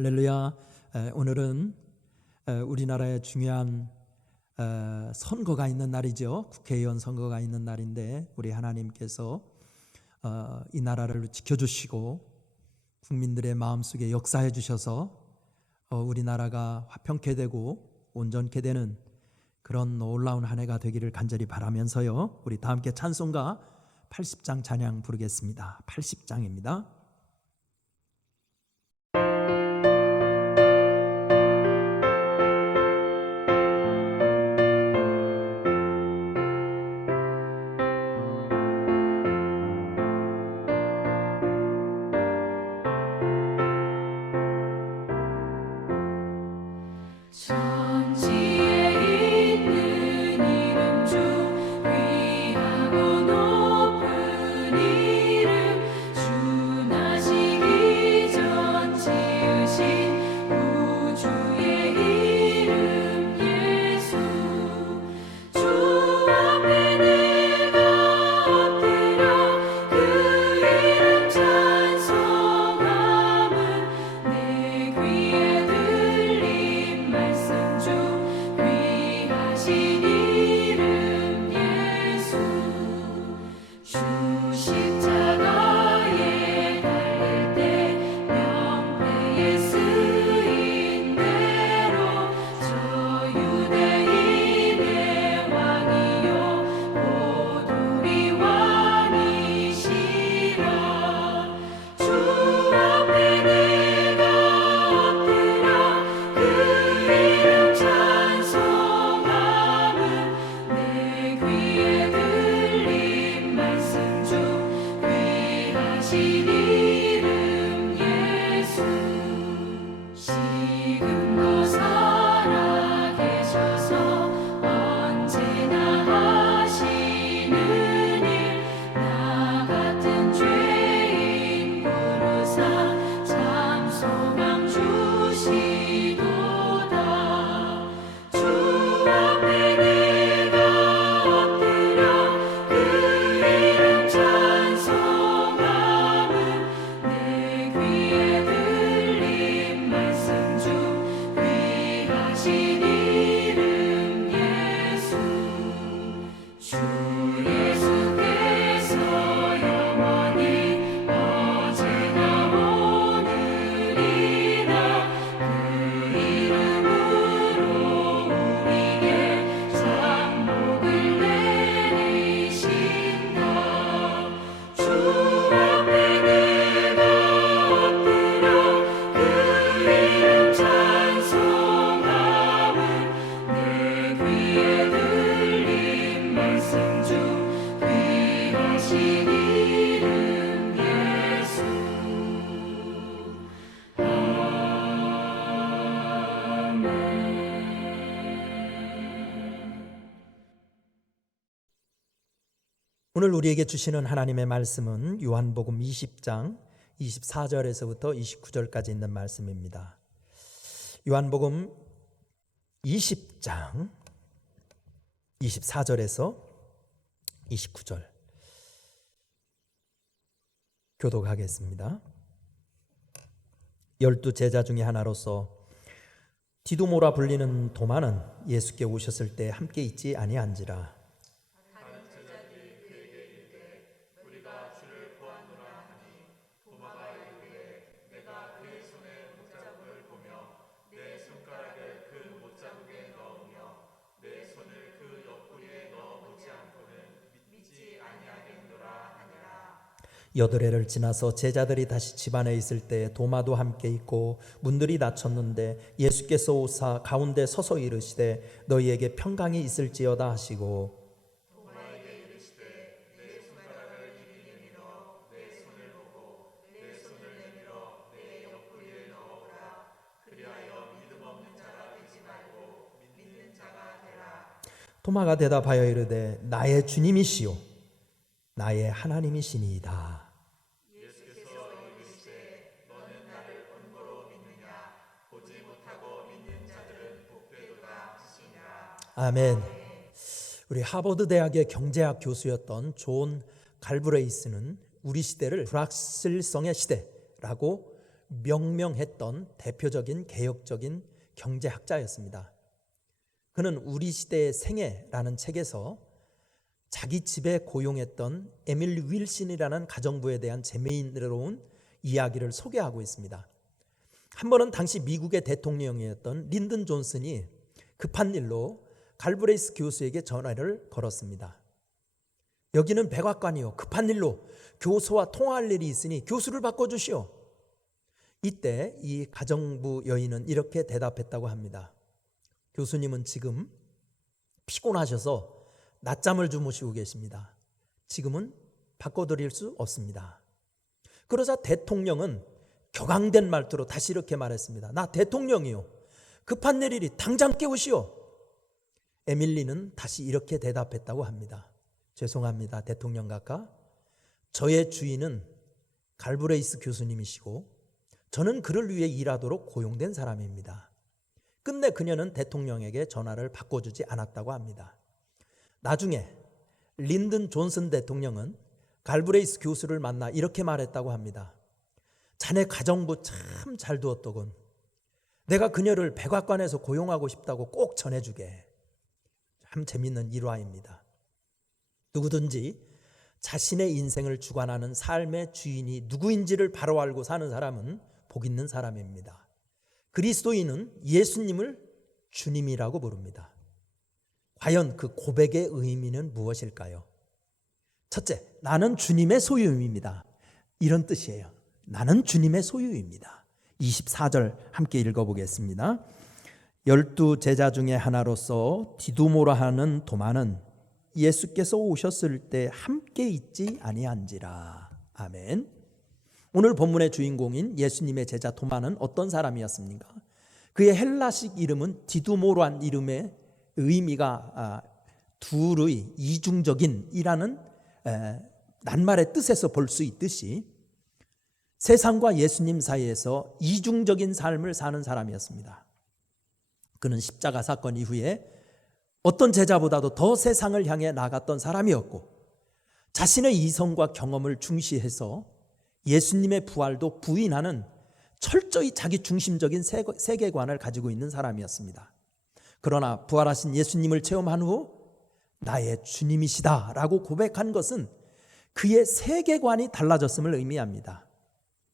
할렐루야. 오늘은 우리나라의 중요한 선거가 있는 날이죠. 국회의원 선거가 있는 날인데 우리 하나님께서 이 나라를 지켜주시고 국민들의 마음속에 역사해 주셔서 우리나라가 화평케 되고 온전케 되는 그런 놀라운 한 해가 되기를 간절히 바라면서요, 우리 다 함께 찬송가 80장 찬양 부르겠습니다. 80장입니다. 오늘 우리에게 주시는 하나님의 말씀은 요한복음 20장 24절에서부터 29절까지 있는 말씀입니다. 요한복음 20장 24절에서 29절 교독하겠습니다. 12 제자 중에 하나로서 디두모라 불리는 도마는 예수께 오셨을 때 함께 있지 아니한지라. 여드레를 지나서 제자들이 다시 집안에 있을 때 도마도 함께 있고 문들이 닫혔는데 예수께서 오사 가운데 서서 이르시되 너희에게 평강이 있을지어다 하시고 도마에게 이르시되 내 손가락을 이리 내밀어 내 손을 보고 내 손을 내밀어 내 옆구리에 넣어보라. 그리하여 믿음 없는 자가 되지 말고 믿는 자가 되라. 도마가 대답하여 이르되 나의 주님이시요 나의 하나님이시니이다. 예수께서 이르시되 너는 나를 본고로 믿느냐? 보지 못하고 믿는 자들은 복되도다 하시니라. 아멘. 우리 하버드 대학의 경제학 교수였던 존 갈브레이스는 우리 시대를 불확실성의 시대라고 명명했던 대표적인 개혁적인 경제학자였습니다. 그는 우리 시대의 생애라는 책에서 자기 집에 고용했던 에밀 윌슨이라는 가정부에 대한 재미있는 이야기를 소개하고 있습니다. 한 번은 당시 미국의 대통령이었던 린든 존슨이 급한 일로 갈브레이스 교수에게 전화를 걸었습니다. 여기는 백악관이요. 급한 일로 교수와 통화할 일이 있으니 교수를 바꿔주시오. 이때 이 가정부 여인은 이렇게 대답했다고 합니다. 교수님은 지금 피곤하셔서 낮잠을 주무시고 계십니다. 지금은 바꿔드릴 수 없습니다. 그러자 대통령은 격앙된 말투로 다시 이렇게 말했습니다. 나 대통령이요. 급한 일이니 당장 깨우시오. 에밀리는 다시 이렇게 대답했다고 합니다. 죄송합니다, 대통령 각하. 저의 주인은 갈브레이스 교수님이시고 저는 그를 위해 일하도록 고용된 사람입니다. 끝내 그녀는 대통령에게 전화를 바꿔주지 않았다고 합니다. 나중에 린든 존슨 대통령은 갈브레이스 교수를 만나 이렇게 말했다고 합니다. 자네 가정부 참 잘 두었더군. 내가 그녀를 백악관에서 고용하고 싶다고 꼭 전해주게. 참 재밌는 일화입니다. 누구든지 자신의 인생을 주관하는 삶의 주인이 누구인지를 바로 알고 사는 사람은 복 있는 사람입니다. 그리스도인은 예수님을 주님이라고 부릅니다. 과연 그 고백의 의미는 무엇일까요? 첫째, 나는 주님의 소유입니다. 이런 뜻이에요. 나는 주님의 소유입니다. 24절 함께 읽어보겠습니다. 12 제자 중에 하나로서 디두모라 하는 도마는 예수께서 오셨을 때 함께 있지 아니한지라. 아멘. 오늘 본문의 주인공인 예수님의 제자 도마는 어떤 사람이었습니까? 그의 헬라식 이름은 디두모란 이름의 의미가 둘의 이중적인이라는 낱말의 뜻에서 볼 수 있듯이 세상과 예수님 사이에서 이중적인 삶을 사는 사람이었습니다. 그는 십자가 사건 이후에 어떤 제자보다도 더 세상을 향해 나갔던 사람이었고 자신의 이성과 경험을 중시해서 예수님의 부활도 부인하는 철저히 자기 중심적인 세계관을 가지고 있는 사람이었습니다. 그러나 부활하신 예수님을 체험한 후 나의 주님이시다라고 고백한 것은 그의 세계관이 달라졌음을 의미합니다.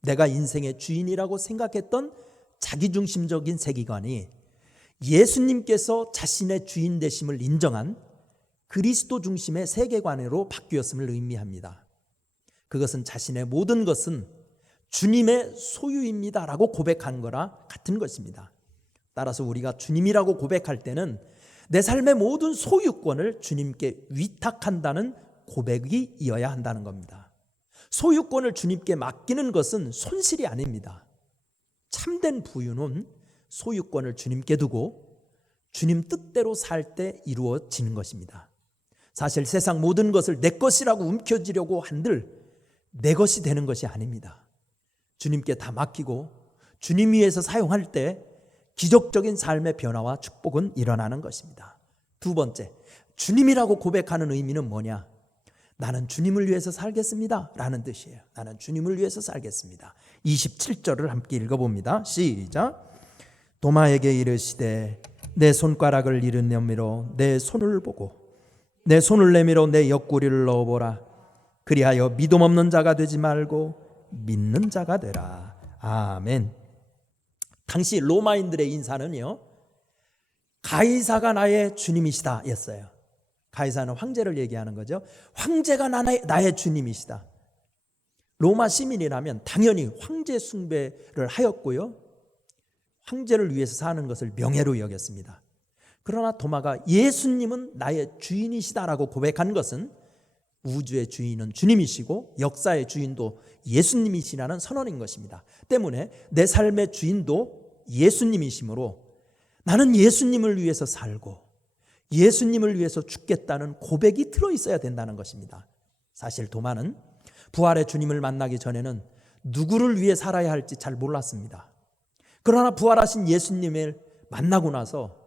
내가 인생의 주인이라고 생각했던 자기중심적인 세계관이 예수님께서 자신의 주인 되심을 인정한 그리스도 중심의 세계관으로 바뀌었음을 의미합니다. 그것은 자신의 모든 것은 주님의 소유입니다라고 고백한 거라 같은 것입니다. 따라서 우리가 주님이라고 고백할 때는 내 삶의 모든 소유권을 주님께 위탁한다는 고백이 이어야 한다는 겁니다. 소유권을 주님께 맡기는 것은 손실이 아닙니다. 참된 부유는 소유권을 주님께 두고 주님 뜻대로 살 때 이루어지는 것입니다. 사실 세상 모든 것을 내 것이라고 움켜쥐려고 한들 내 것이 되는 것이 아닙니다. 주님께 다 맡기고 주님 위해서 사용할 때 기적적인 삶의 변화와 축복은 일어나는 것입니다. 두 번째, 주님이라고 고백하는 의미는 뭐냐? 나는 주님을 위해서 살겠습니다 라는 뜻이에요. 나는 주님을 위해서 살겠습니다. 27절을 함께 읽어봅니다. 시작. 도마에게 이르시되 내 손가락을 이른 너미로 내 손을 보고 내 손을 내밀어 내 옆구리를 넣어보라. 그리하여 믿음 없는 자가 되지 말고 믿는 자가 되라. 아멘. 당시 로마인들의 인사는요, 가이사가 나의 주님이시다 였어요. 가이사는 황제를 얘기하는 거죠. 황제가 나의 주님이시다. 로마 시민이라면 당연히 황제 숭배를 하였고요, 황제를 위해서 사는 것을 명예로 여겼습니다. 그러나 도마가 예수님은 나의 주인이시다라고 고백한 것은 우주의 주인은 주님이시고 역사의 주인도 예수님이시라는 선언인 것입니다. 때문에 내 삶의 주인도 예수님이시므로 나는 예수님을 위해서 살고 예수님을 위해서 죽겠다는 고백이 들어있어야 된다는 것입니다. 사실 도마는 부활의 주님을 만나기 전에는 누구를 위해 살아야 할지 잘 몰랐습니다. 그러나 부활하신 예수님을 만나고 나서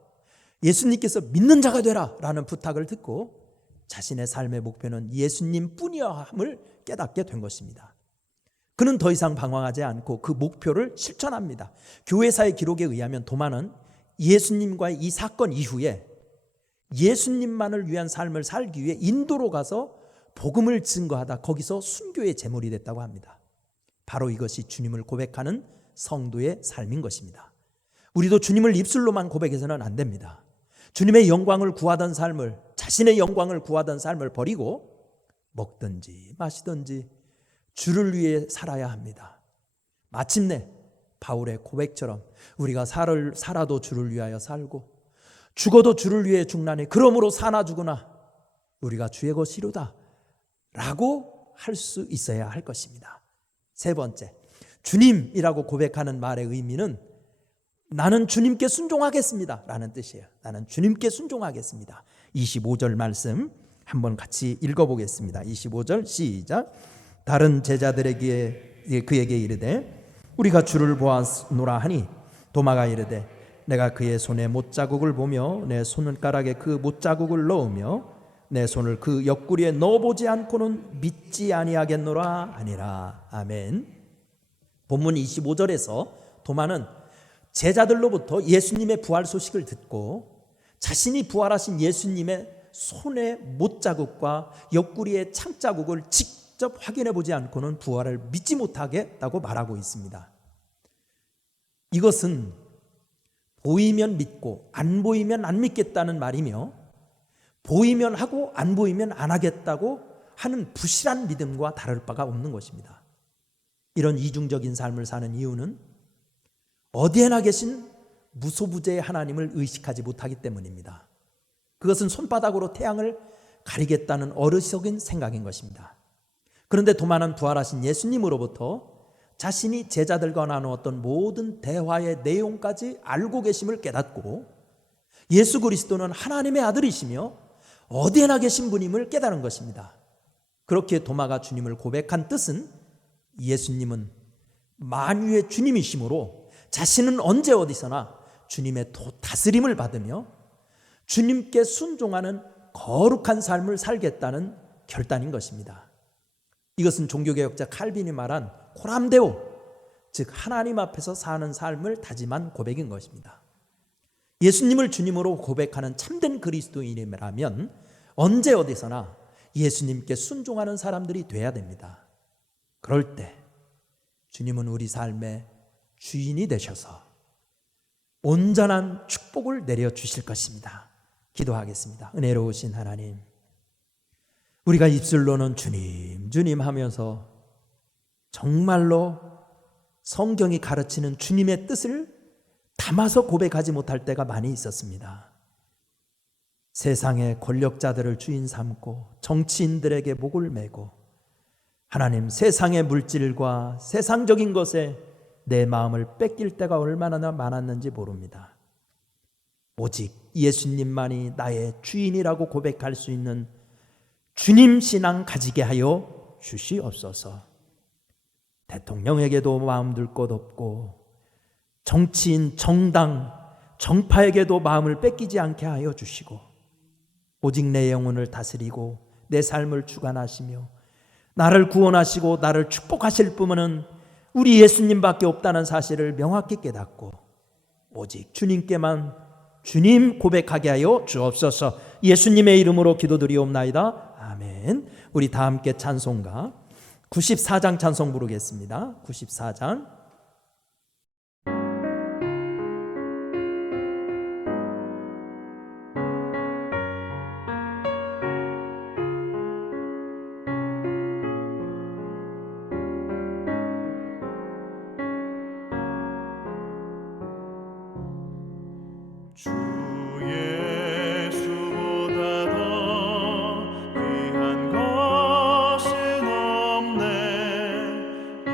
예수님께서 믿는 자가 되라 라는 부탁을 듣고 자신의 삶의 목표는 예수님 뿐이야 함을 깨닫게 된 것입니다. 그는 더 이상 방황하지 않고 그 목표를 실천합니다. 교회사의 기록에 의하면 도마는 예수님과의 이 사건 이후에 예수님만을 위한 삶을 살기 위해 인도로 가서 복음을 증거하다 거기서 순교의 제물이 됐다고 합니다. 바로 이것이 주님을 고백하는 성도의 삶인 것입니다. 우리도 주님을 입술로만 고백해서는 안 됩니다. 주님의 영광을 구하던 삶을, 자신의 영광을 구하던 삶을 버리고 먹든지 마시든지 주를 위해 살아야 합니다. 마침내 바울의 고백처럼 우리가 살아도 주를 위하여 살고 죽어도 주를 위해 죽나니 그러므로 사나 죽으나 우리가 주의 것이로다 라고 할 수 있어야 할 것입니다. 세 번째, 주님이라고 고백하는 말의 의미는 나는 주님께 순종하겠습니다 라는 뜻이에요. 나는 주님께 순종하겠습니다. 25절 말씀 한번 같이 읽어보겠습니다. 25절 시작. 다른 제자들에게 그에게 이르되 우리가 주를 보았노라 하니 도마가 이르되 내가 그의 손에 못자국을 보며 내 손가락에 그 못자국을 넣으며 내 손을 그 옆구리에 넣어보지 않고는 믿지 아니하겠노라 하니라. 아멘. 본문 25절에서 도마는 제자들로부터 예수님의 부활 소식을 듣고 자신이 부활하신 예수님의 손의 못자국과 옆구리의 창자국을 직접 확인해 보지 않고는 부활을 믿지 못하겠다고 말하고 있습니다. 이것은 보이면 믿고 안 보이면 안 믿겠다는 말이며 보이면 하고 안 보이면 안 하겠다고 하는 부실한 믿음과 다를 바가 없는 것입니다. 이런 이중적인 삶을 사는 이유는 어디에나 계신 무소부재의 하나님을 의식하지 못하기 때문입니다. 그것은 손바닥으로 태양을 가리겠다는 어리석은 생각인 것입니다. 그런데 도마는 부활하신 예수님으로부터 자신이 제자들과 나누었던 모든 대화의 내용까지 알고 계심을 깨닫고 예수 그리스도는 하나님의 아들이시며 어디에나 계신 분임을 깨달은 것입니다. 그렇게 도마가 주님을 고백한 뜻은 예수님은 만유의 주님이시므로 자신은 언제 어디서나 주님의 다스림을 받으며 주님께 순종하는 거룩한 삶을 살겠다는 결단인 것입니다. 이것은 종교개혁자 칼빈이 말한 코람데오, 즉 하나님 앞에서 사는 삶을 다짐한 고백인 것입니다. 예수님을 주님으로 고백하는 참된 그리스도인이라면 언제 어디서나 예수님께 순종하는 사람들이 돼야 됩니다. 그럴 때 주님은 우리 삶의 주인이 되셔서 온전한 축복을 내려주실 것입니다. 기도하겠습니다. 은혜로우신 하나님, 우리가 입술로는 주님 주님 하면서 정말로 성경이 가르치는 주님의 뜻을 담아서 고백하지 못할 때가 많이 있었습니다. 세상의 권력자들을 주인 삼고 정치인들에게 목을 매고 하나님, 세상의 물질과 세상적인 것에 내 마음을 뺏길 때가 얼마나 많았는지 모릅니다. 오직 예수님만이 나의 주인이라고 고백할 수 있는 주님 신앙 가지게 하여 주시옵소서. 대통령에게도 마음 둘 것 없고 정치인, 정당, 정파에게도 마음을 뺏기지 않게 하여 주시고 오직 내 영혼을 다스리고 내 삶을 주관하시며 나를 구원하시고 나를 축복하실 분은 우리 예수님밖에 없다는 사실을 명확히 깨닫고 오직 주님께만 주님 고백하게 하여 주옵소서. 예수님의 이름으로 기도드리옵나이다. 아멘. 우리 다 함께 찬송가 94장 찬송 부르겠습니다. 94장. 주 예수보다 더 귀한 것은 없네. 이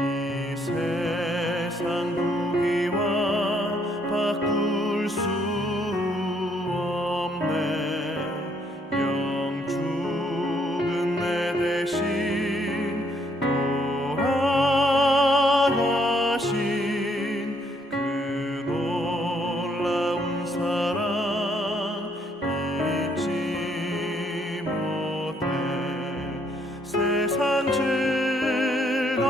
세상 부귀와 바꿀 수 없네. 영 죽은 내 대신 돌아가신 그 놀라운 사랑 잊지 못해. 세상 즐거움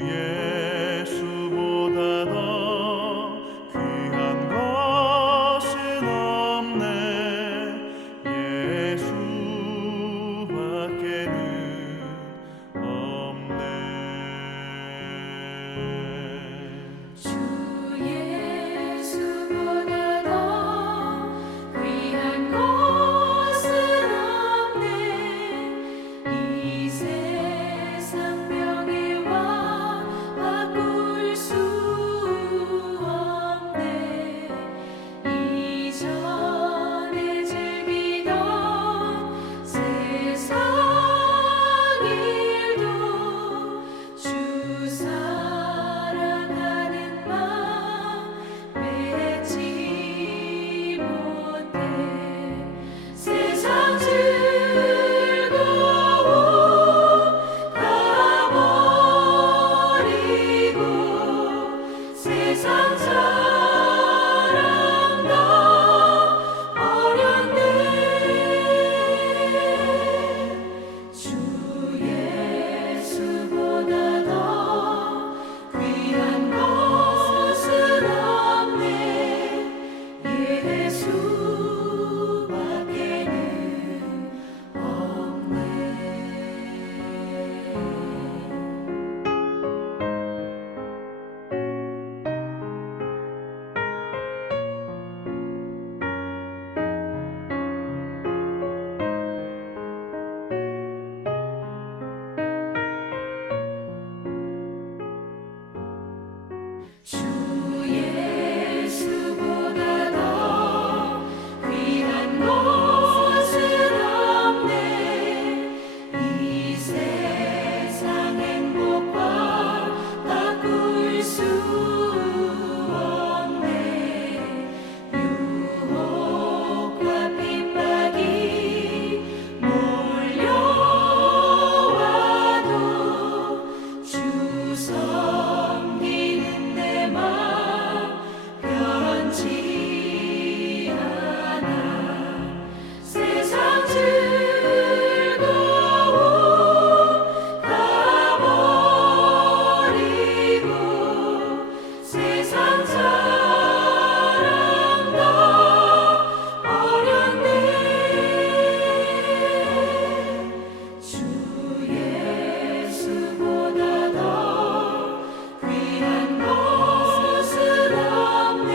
예수보다 더 귀한 것은 없네. 예수밖에는 없네. 주 예수보다 더 귀한 것은 없네. 이 세상 명예와 바꿀 수 없네. 이전에 즐기던 세상 일도 주 사랑하는 마음 맺지 못해. 세상 즐거움 다 버리고 세상 자랑 다 버렸네. 주 예수보다 더 귀한 것은 없네. 예수밖에는 없네. 주 예수보다 더 귀한 것은 없네. 이 세상 행복과 바꿀 수 없네. 유혹과 핍박이 몰려와도 주 섬기는 내 맘 변치 않아. 세상 즐거움 다 버리고 세상 자랑 다 버렸네. 주 예수보다 더 귀한 것은 없네.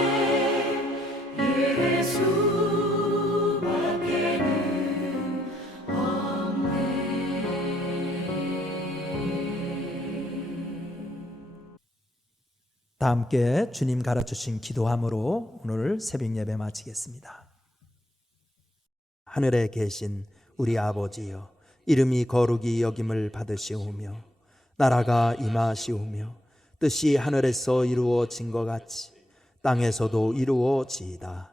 예수밖에는 없네. 다 함께 주님 가르쳐주신 기도함으로 오늘 새벽 예배 마치겠습니다. 하늘에 계신 우리 아버지여, 이름이 거룩히 여김을 받으시오며 나라가 임하시오며 뜻이 하늘에서 이루어진 것 같이 땅에서도 이루어지이다.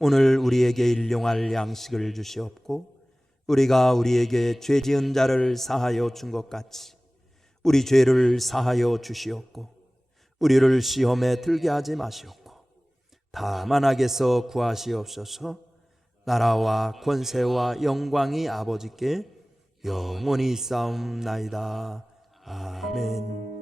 오늘 우리에게 일용할 양식을 주시옵고 우리가 우리에게 죄 지은 자를 사하여 준 것 같이 우리 죄를 사하여 주시옵고 우리를 시험에 들게 하지 마시옵고 다만 악에서 구하시옵소서. 나라와 권세와 영광이 아버지께 영원히 있사옵나이다. 아멘.